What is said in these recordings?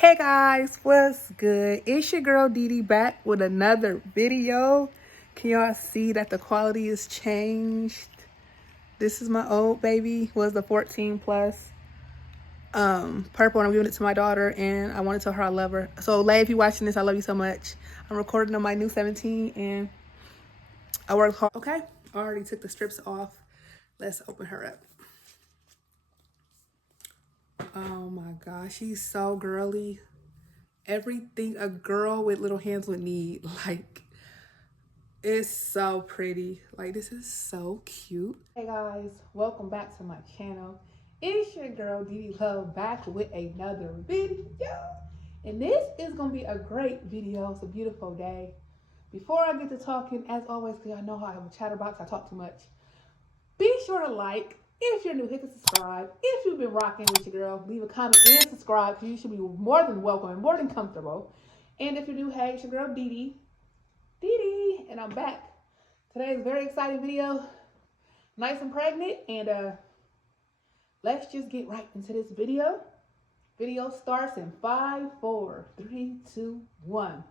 Hey guys, what's good? It's your girl Didi back with another video. Can y'all see that the quality is changed? This is my old baby, was the 14 plus purple, and I'm giving it to my daughter, and I want to tell her I love her. So Lay, if you're watching this, I love you so much. I'm recording on my new 17 and I worked hard. Okay, I already took the strips off. Let's open her up. Oh my gosh, she's so girly. Everything a girl with little hands would need. Like, it's so pretty. Like, this is so cute. Hey guys, welcome back to my channel. It's your girl Didi Love back with another video. And this is gonna be a great video. It's a beautiful day. Before I get to talking, as always, because I know how I have a chatterbox, I talk too much. Be sure to like. If you're new, hit the subscribe. If you've been rocking with your girl, leave a comment and subscribe because you should be more than welcome and more than comfortable. And if you're new, hey, it's your girl Didi, and I'm back. Today is a very exciting video, nice and pregnant, and let's just get right into this video. Video starts in 5, 4, 3, 2, 1.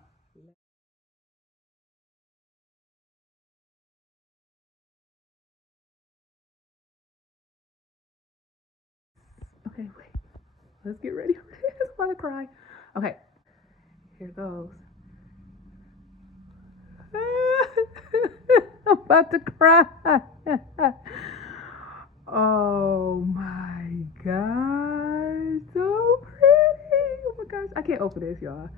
Okay, wait. Let's get ready. I'm about to cry. Okay, here goes. I'm about to cry. Oh my gosh, so pretty. Oh my gosh, I can't open this, y'all.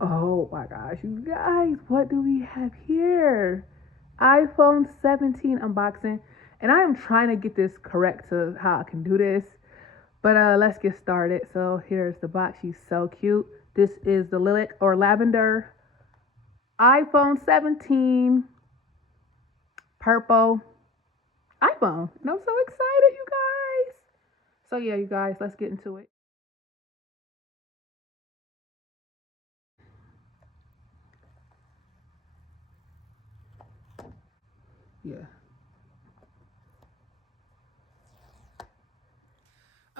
Oh my gosh, you guys, what do we have here? iPhone 17 unboxing. And I am trying to get this correct to how I can do this. But let's get started. So here's the box. She's so cute. This is the lilac or lavender iPhone 17 purple iPhone. And I'm so excited, you guys. So yeah, you guys, let's get into it. Yeah.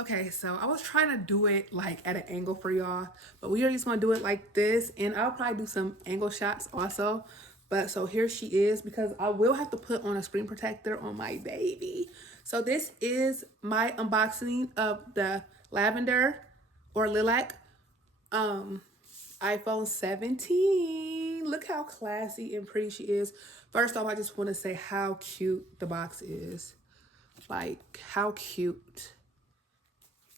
Okay, so I was trying to do it like at an angle for y'all, but we are just gonna do it like this, and I'll probably do some angle shots also. But so here she is, because I will have to put on a screen protector on my baby. So this is my unboxing of the lavender or lilac iPhone 17. Look how classy and pretty she is. First off, I just want to say how cute the box is. Like, how cute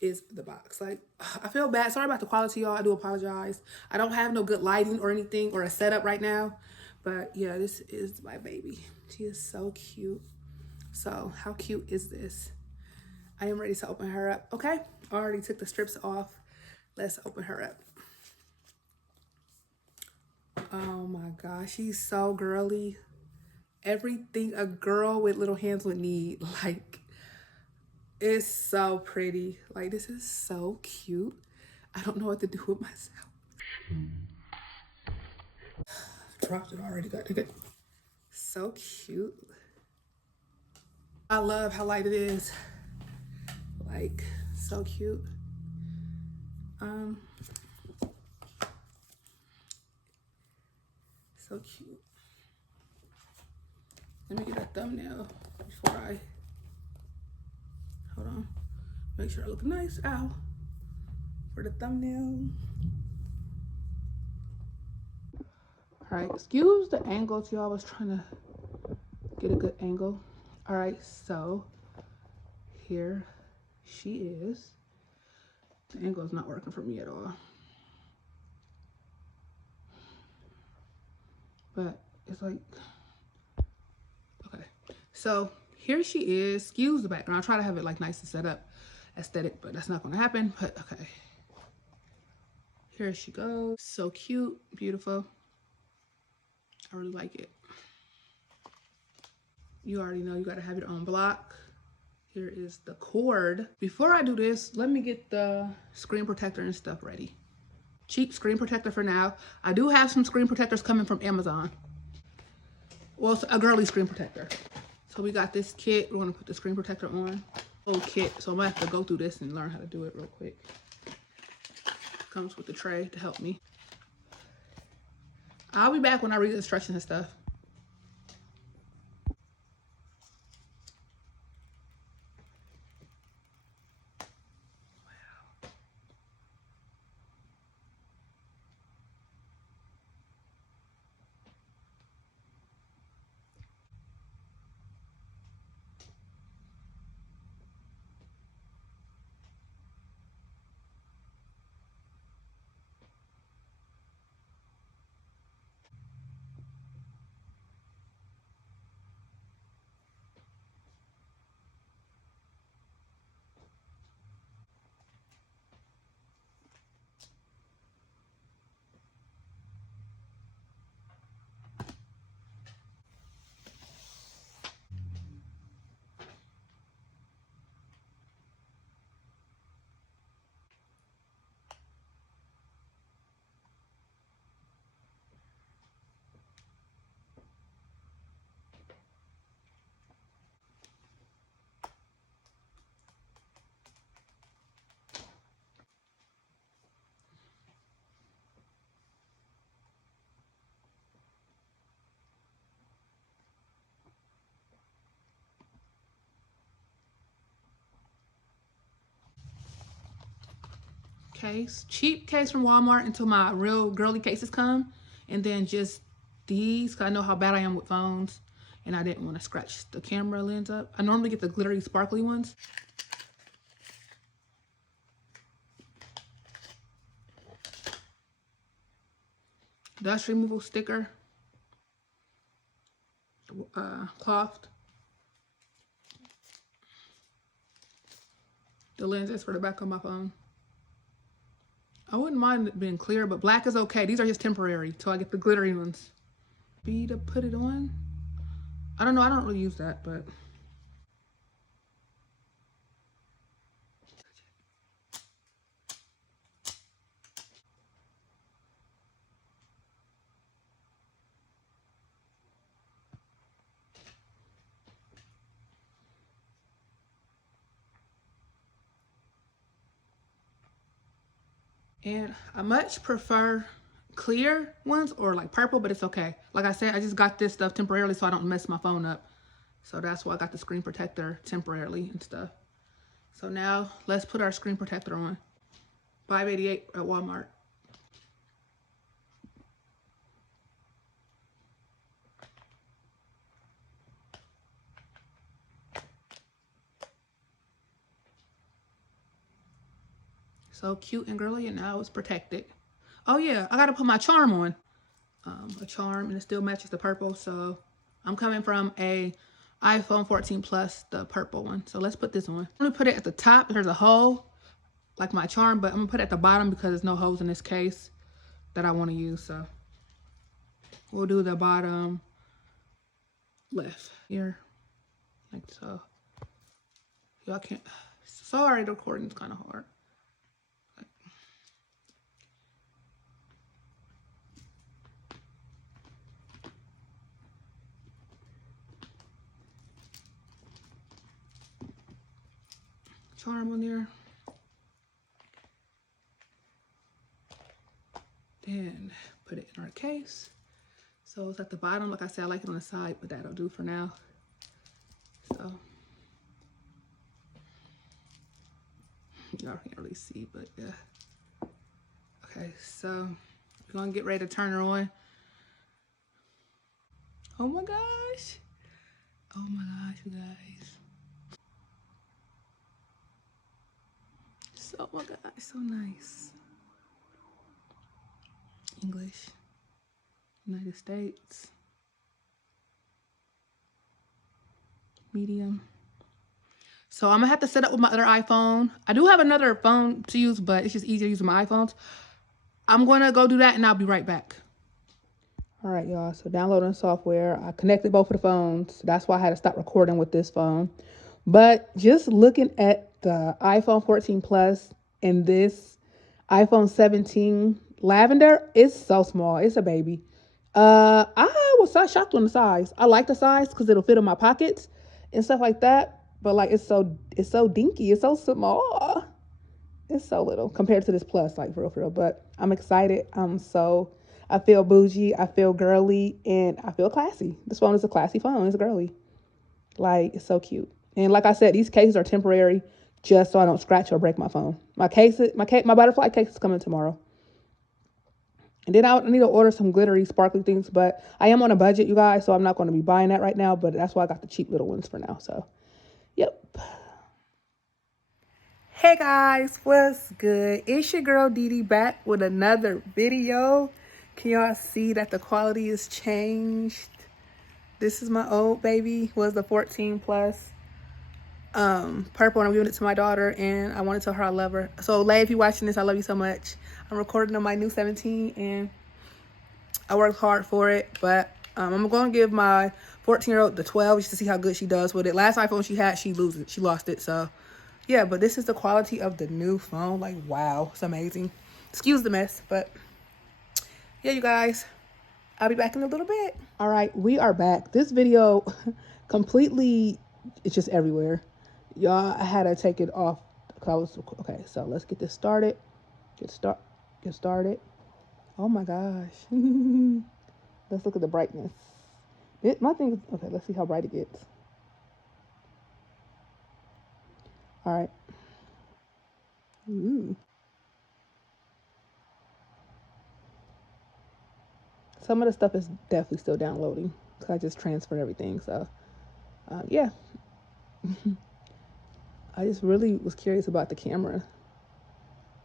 is the box. Like, I feel bad. Sorry about the quality, y'all. I do apologize. I don't have no good lighting or anything or a setup right now. But yeah, this is my baby. She is so cute. So how cute is this? I am ready to open her up. Okay, I already took the strips off. Let's open her up. Oh my gosh, she's so girly. Everything a girl with little hands would need. Like, it's so pretty. Like, this is so cute. I don't know what to do with myself. Dropped it already. Got it. So cute. I love how light it is. Like, so cute. So cute. Let me get a thumbnail before I, hold on. Make sure I look nice. Ow. For the thumbnail. All right, excuse the angle too. I was trying to get a good angle. All right, so here she is. The angle is not working for me at all. But it's like, okay. So here she is. Excuse the background. I'll try to have it like nice and set up, aesthetic, but that's not gonna happen. But okay. Here she goes. So cute, beautiful. I really like it. You already know you gotta have your own block. Here is the cord. Before I do this, let me get the screen protector and stuff ready. Cheap screen protector for now. I do have some screen protectors coming from Amazon. Well, it's a girly screen protector. So we got this kit. We're gonna put the screen protector on. Whole kit. So I'm gonna have to go through this and learn how to do it real quick. Comes with the tray to help me. I'll be back when I read the instructions and stuff. Case, cheap case from Walmart until my real girly cases come, and then just these, because I know how bad I am with phones and I didn't want to scratch the camera lens up. I normally get the glittery sparkly ones. Dust removal sticker, cloth. The lens is for the back of my phone. I wouldn't mind it being clear, but black is okay. These are just temporary till I get the glittery ones. Be to put it on. I don't know. I don't really use that, but. And I much prefer clear ones or like purple, but it's okay. Like I said, I just got this stuff temporarily so I don't mess my phone up. So that's why I got the screen protector temporarily and stuff. So now let's put our screen protector on. $5.88 at Walmart. So cute and girly, and now it's protected. Oh yeah, I gotta put my charm on. A charm, and it still matches the purple. So I'm coming from a iPhone 14 Plus, the purple one. So let's put this on. I'm gonna put it at the top. There's a hole, like my charm, but I'm gonna put it at the bottom because there's no holes in this case that I want to use. So we'll do the bottom left here, like so. Y'all can't. Sorry, the recording's kind of hard. Charm on there. Then put it in our case. So it's at the bottom. Like I said, I like it on the side, but that'll do for now. So y'all can't really see, but yeah. Okay, so we're gonna get ready to turn her on. Oh my gosh. Oh my gosh, you guys. So, oh my gosh, so nice. English, United States, medium. So I'm gonna have to set up with my other iPhone. I do have another phone to use, but it's just easier using my iPhones. I'm gonna go do that and I'll be right back. All right, y'all, so downloading software. I connected both of the phones. That's why I had to stop recording with this phone. But just looking at the iPhone 14 Plus and this iPhone 17 Lavender, it's so small. It's a baby. I was so shocked on the size. I like the size because it'll fit in my pockets and stuff like that. But like it's so dinky. It's so small. It's so little compared to this plus, like for real. But I'm excited. I feel bougie, I feel girly, and I feel classy. This phone is a classy phone. It's girly. Like, it's so cute. And like I said, these cases are temporary just so I don't scratch or break my phone. My butterfly case is coming tomorrow. And then I need to order some glittery, sparkly things, but I am on a budget, you guys, so I'm not going to be buying that right now, but that's why I got the cheap little ones for now. So, yep. Hey guys, what's good? It's your girl Dee back with another video. Can y'all see that the quality is changed? This is my old baby, was the 14 plus. Purple, and I'm giving it to my daughter, and I want to tell her I love her. So, Lay, if you're watching this, I love you so much. I'm recording on my new 17, and I worked hard for it, but I'm going to give my 14-year-old the 12 just to see how good she does with it. Last iPhone she had, she lost it, so yeah, but this is the quality of the new phone. Like, wow, it's amazing. Excuse the mess, but yeah, you guys, I'll be back in a little bit. All right, we are back. This video completely, it's just everywhere. Y'all, I had to take it off. Okay, so let's get this started. Get started. Oh my gosh. Let's look at the brightness. My thing is, okay, let's see how bright it gets. All right. Ooh. Some of the stuff is definitely still downloading because I just transferred everything. So, yeah. I just really was curious about the camera.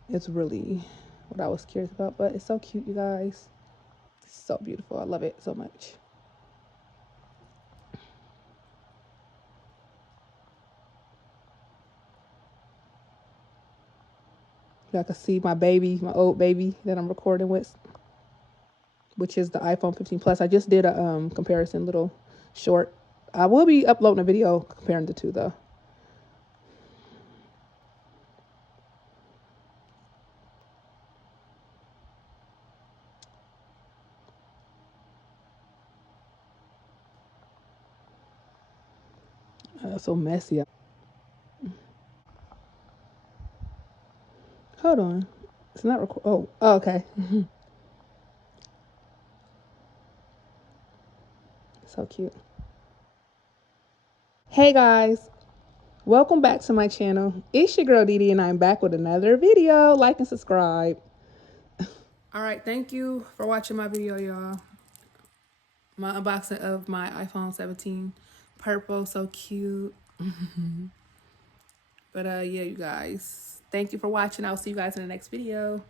It's really what I was curious about, but it's so cute, you guys. It's so beautiful. I love it so much. Y'all can see my baby, my old baby that I'm recording with, which is the iPhone 15 Plus. I just did a comparison, little short. I will be uploading a video comparing the two though. So messy. Hold on. It's not record. Oh, okay. So cute. Hey guys, welcome back to my channel. It's your girl Dee and I'm back with another video. Like and subscribe. All right, thank you for watching my video, y'all. My unboxing of my iPhone 17 purple, so cute. But yeah, you guys, thank you for watching. I'll see you guys in the next video.